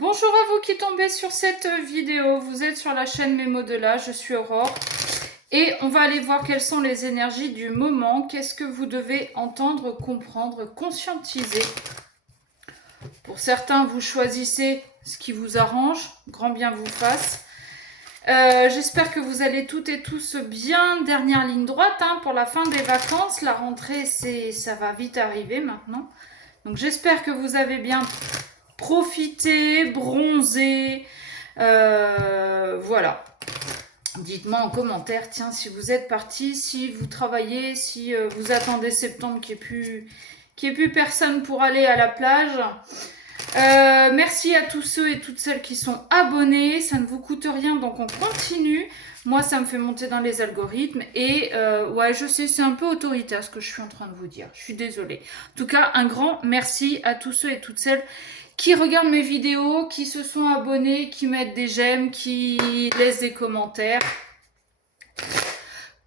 Bonjour à vous qui tombez sur cette vidéo, vous êtes sur la chaîne Mes mots de là, je suis Aurore et on va aller voir quelles sont les énergies du moment, qu'est-ce que vous devez entendre, comprendre, conscientiser. Pour certains, vous choisissez ce qui vous arrange, grand bien vous fasse. J'espère que vous allez toutes et tous bien, dernière ligne droite pour la fin des vacances, la rentrée ça va vite arriver maintenant. Donc j'espère que vous avez bien profiter, bronzer, voilà. Dites-moi en commentaire, tiens, si vous êtes parti, si vous travaillez, si vous attendez septembre qu'il n'y ait plus personne pour aller à la plage. Merci à tous ceux et toutes celles qui sont abonnés, ça ne vous coûte rien, donc on continue. Moi, ça me fait monter dans les algorithmes et ouais, je sais, c'est un peu autoritaire ce que je suis en train de vous dire. Je suis désolée. En tout cas, un grand merci à tous ceux et toutes celles qui regardent mes vidéos, qui se sont abonnés, qui mettent des j'aime, qui laissent des commentaires.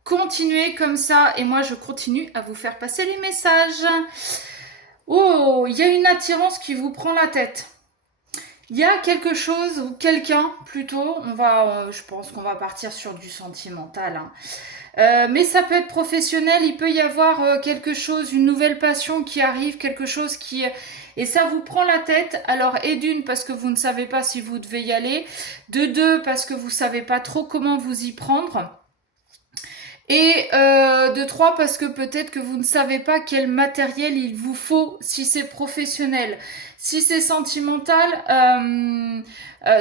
Continuez comme ça et moi, je continue à vous faire passer les messages. Oh, il y a une attirance qui vous prend la tête. Il y a quelque chose ou quelqu'un plutôt, je pense qu'on va partir sur du sentimental. Mais ça peut être professionnel, il peut y avoir quelque chose, une nouvelle passion qui arrive, quelque chose qui... Et ça vous prend la tête, alors et d'une parce que vous ne savez pas si vous devez y aller, de deux parce que vous ne savez pas trop comment vous y prendre, et de trois parce que peut-être que vous ne savez pas quel matériel il vous faut si c'est professionnel. Si c'est sentimental,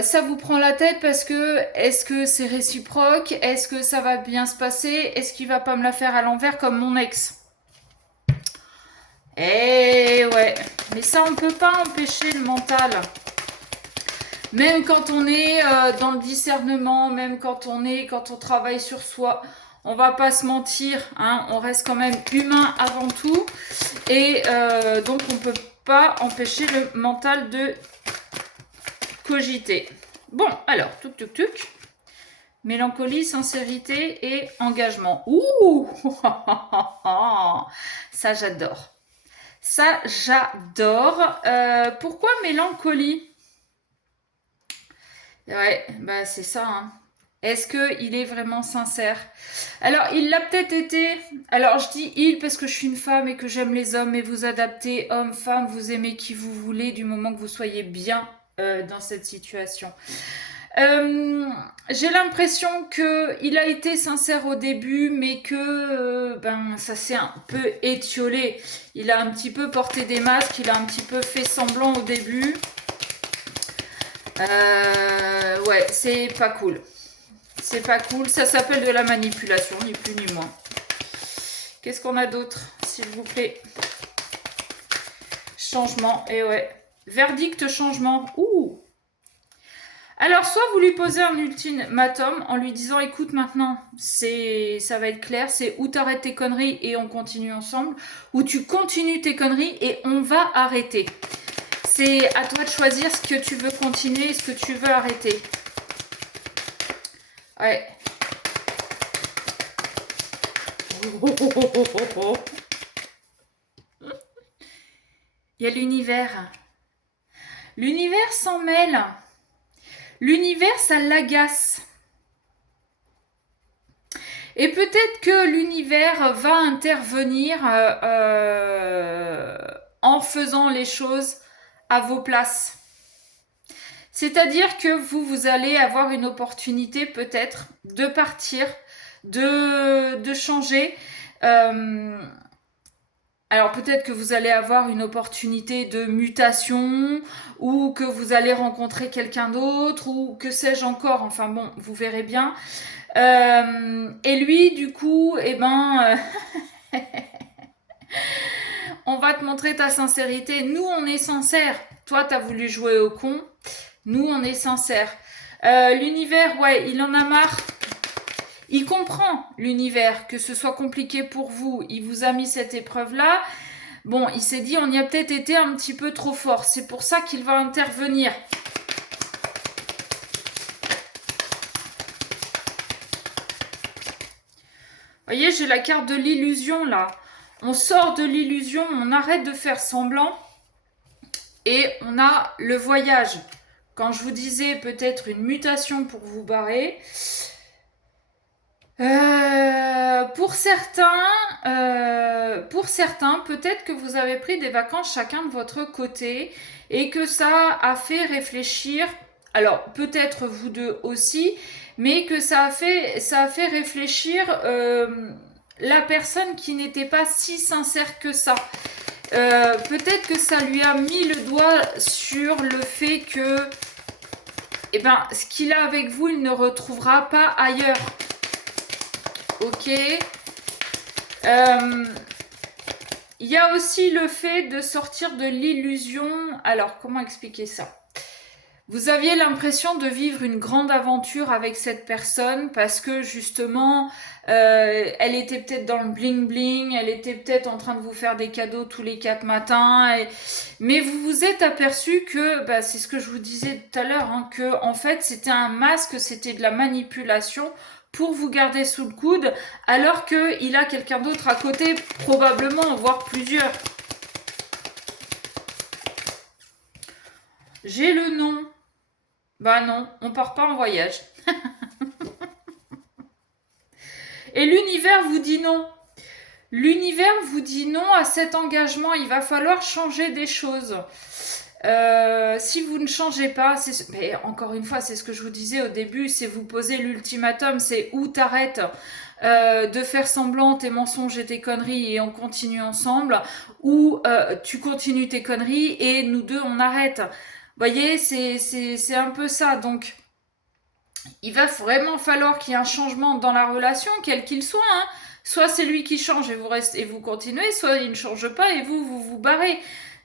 ça vous prend la tête parce que est-ce que c'est réciproque? Est-ce que ça va bien se passer? Est-ce qu'il va pas me la faire à l'envers comme mon ex? Eh ouais, mais ça on peut pas empêcher le mental. Même quand on est dans le discernement, même quand on travaille sur soi, on va pas se mentir, on reste quand même humain avant tout. Et donc on peut pas empêcher le mental de cogiter. Bon, alors, tuc. Mélancolie, sincérité et engagement. Ouh ça j'adore. Ça j'adore. Pourquoi mélancolie? Ouais, bah c'est ça. Est-ce qu'il est vraiment sincère? Alors, il l'a peut-être été. Alors, je dis il parce que je suis une femme et que j'aime les hommes, et vous adaptez, homme, femme, vous aimez qui vous voulez, du moment que vous soyez bien dans cette situation. J'ai l'impression qu'il a été sincère au début, mais que ça s'est un peu étiolé. Il a un petit peu porté des masques, il a un petit peu fait semblant au début. Ouais, c'est pas cool. C'est pas cool, ça s'appelle de la manipulation, ni plus ni moins. Qu'est-ce qu'on a d'autre, s'il vous plaît? Changement, et ouais. Verdict, changement. Ouh. Alors, soit vous lui posez un ultimatum en lui disant, écoute, maintenant, ça va être clair, c'est ou t'arrêtes tes conneries et on continue ensemble, ou tu continues tes conneries et on va arrêter. C'est à toi de choisir ce que tu veux continuer et ce que tu veux arrêter. Ouais. Il y a l'univers. L'univers s'en mêle. L'univers, ça l'agace. Et peut-être que l'univers va intervenir en faisant les choses à vos places. C'est-à-dire que vous allez avoir une opportunité peut-être de partir, de changer. Alors peut-être que vous allez avoir une opportunité de mutation, ou que vous allez rencontrer quelqu'un d'autre, ou que sais-je encore. Enfin bon, vous verrez bien. Et lui, du coup, on va te montrer ta sincérité. Nous, on est sincères. Toi, t'as voulu jouer au con. Nous, on est sincères. L'univers, ouais, il en a marre. Il comprend l'univers, que ce soit compliqué pour vous. Il vous a mis cette épreuve-là. Bon, il s'est dit, on y a peut-être été un petit peu trop fort. C'est pour ça qu'il va intervenir. Vous voyez, j'ai la carte de l'illusion, là. On sort de l'illusion, on arrête de faire semblant. Et on a le voyage. quand je vous disais peut-être une mutation pour vous barrer, pour certains, peut-être que vous avez pris des vacances chacun de votre côté et que ça a fait réfléchir, alors peut-être vous deux aussi, mais que ça a fait réfléchir la personne qui n'était pas si sincère que ça. Peut-être que ça lui a mis le doigt sur le fait que eh ben, ce qu'il a avec vous, il ne retrouvera pas ailleurs. Ok. Il y a aussi le fait de sortir de l'illusion. Alors, comment expliquer ça? Vous aviez l'impression de vivre une grande aventure avec cette personne parce que justement, elle était peut-être dans le bling bling, elle était peut-être en train de vous faire des cadeaux tous les 4 matins, mais vous vous êtes aperçu que, bah, c'est ce que je vous disais tout à l'heure, hein, que en fait c'était un masque, c'était de la manipulation pour vous garder sous le coude, alors qu'il a quelqu'un d'autre à côté, probablement, voire plusieurs. J'ai le nom. Bah non, on part pas en voyage. Et l'univers vous dit non. L'univers vous dit non à cet engagement. Il va falloir changer des choses. Si vous ne changez pas, mais encore une fois, c'est ce que je vous disais au début, c'est vous poser l'ultimatum, c'est où t'arrêtes de faire semblant tes mensonges et tes conneries et on continue ensemble, ou tu continues tes conneries et nous deux on arrête. Vous voyez, c'est un peu ça. Donc, il va vraiment falloir qu'il y ait un changement dans la relation, quel qu'il soit. Hein. Soit c'est lui qui change et vous restez et vous continuez, soit il ne change pas et vous barrez.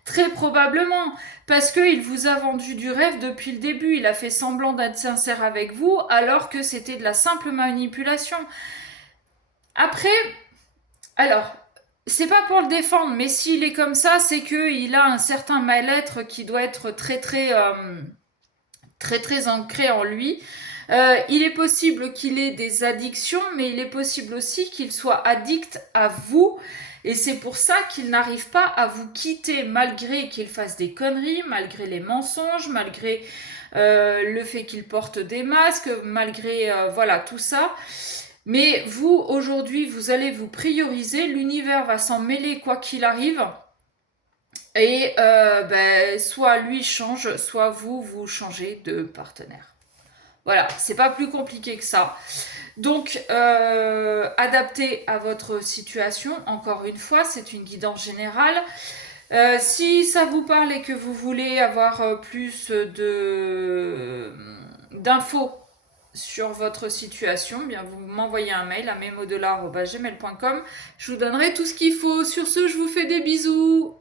Très probablement, parce qu'il vous a vendu du rêve depuis le début. Il a fait semblant d'être sincère avec vous, alors que c'était de la simple manipulation. Après, alors, c'est pas pour le défendre, mais s'il est comme ça, c'est qu'il a un certain mal-être qui doit être très ancré en lui. Il est possible qu'il ait des addictions, mais il est possible aussi qu'il soit addict à vous. Et c'est pour ça qu'il n'arrive pas à vous quitter, malgré qu'il fasse des conneries, malgré les mensonges, malgré le fait qu'il porte des masques, malgré voilà tout ça. Mais vous, aujourd'hui, vous allez vous prioriser, l'univers va s'en mêler quoi qu'il arrive. Et soit lui change, soit vous changez de partenaire. Voilà, c'est pas plus compliqué que ça. Donc, adapté à votre situation, encore une fois, c'est une guidance générale. Si ça vous parle et que vous voulez avoir plus d'infos sur votre situation, bien vous m'envoyez un mail à memodelà@gmail.com. Je vous donnerai tout ce qu'il faut. Sur ce, je vous fais des bisous.